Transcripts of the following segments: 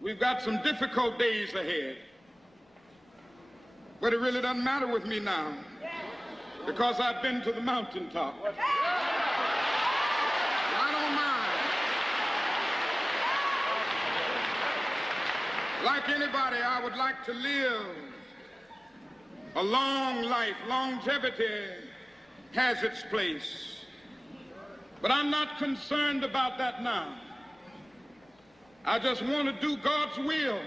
We've got some difficult days ahead. But it really doesn't matter with me now, because I've been to the mountaintop. I don't mind. Like anybody, I would like to live a long life. Longevity has its place. But I'm not concerned about that now. I just want to do God's will.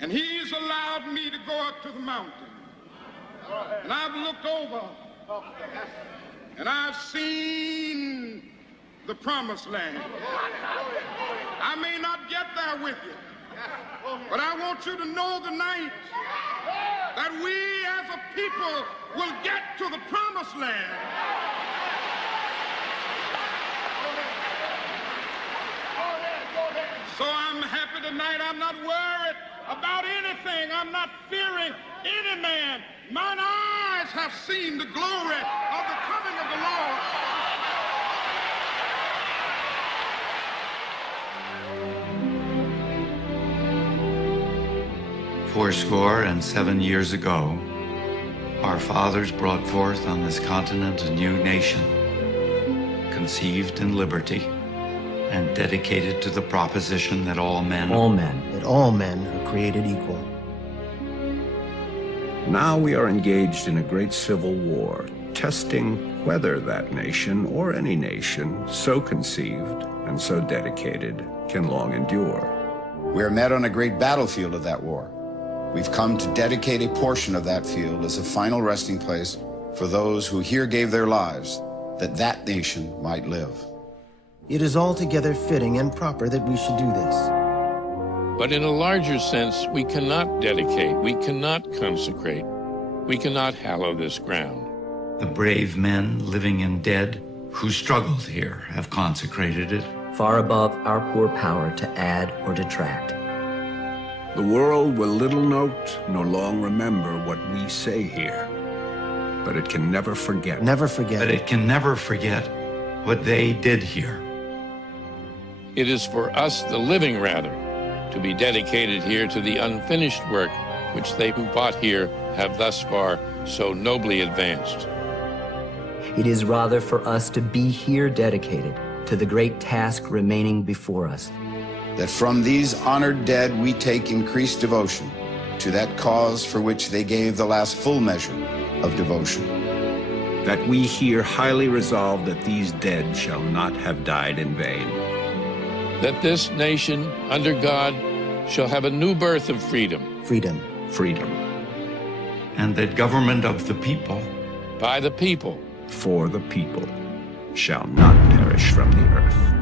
And he's allowed me to go up to the mountain. And I've looked over and I've seen the promised land. I may not get there with you, but I want you to know tonight that we as a people will get to the promised land. So I'm happy tonight. I'm not worried about anything. I'm not fearing any man. Mine eyes have seen the glory of the coming of the Lord. Fourscore and 7 years ago, our fathers brought forth on this continent a new nation, conceived in liberty and dedicated to the proposition that all men are created equal. Now we are engaged in a great civil war, testing whether that nation or any nation so conceived and so dedicated can long endure. We are met on a great battlefield of that war. We've come to dedicate a portion of that field as a final resting place for those who here gave their lives that that nation might live. It is altogether fitting and proper that we should do this. But in a larger sense, we cannot dedicate, we cannot consecrate, we cannot hallow this ground. The brave men, living and dead, who struggled here have consecrated it. Far above our poor power to add or detract. The world will little note nor long remember what we say here, but it can never forget. But it can never forget what they did here. It is for us, the living rather, to be dedicated here to the unfinished work which they who fought here have thus far so nobly advanced. It is rather for us to be here dedicated to the great task remaining before us. That from these honored dead we take increased devotion to that cause for which they gave the last full measure of devotion. That we here highly resolve that these dead shall not have died in vain. That this nation, under God, shall have a new birth of freedom. Freedom. And that government of the people, by the people, for the people, shall not perish from the earth.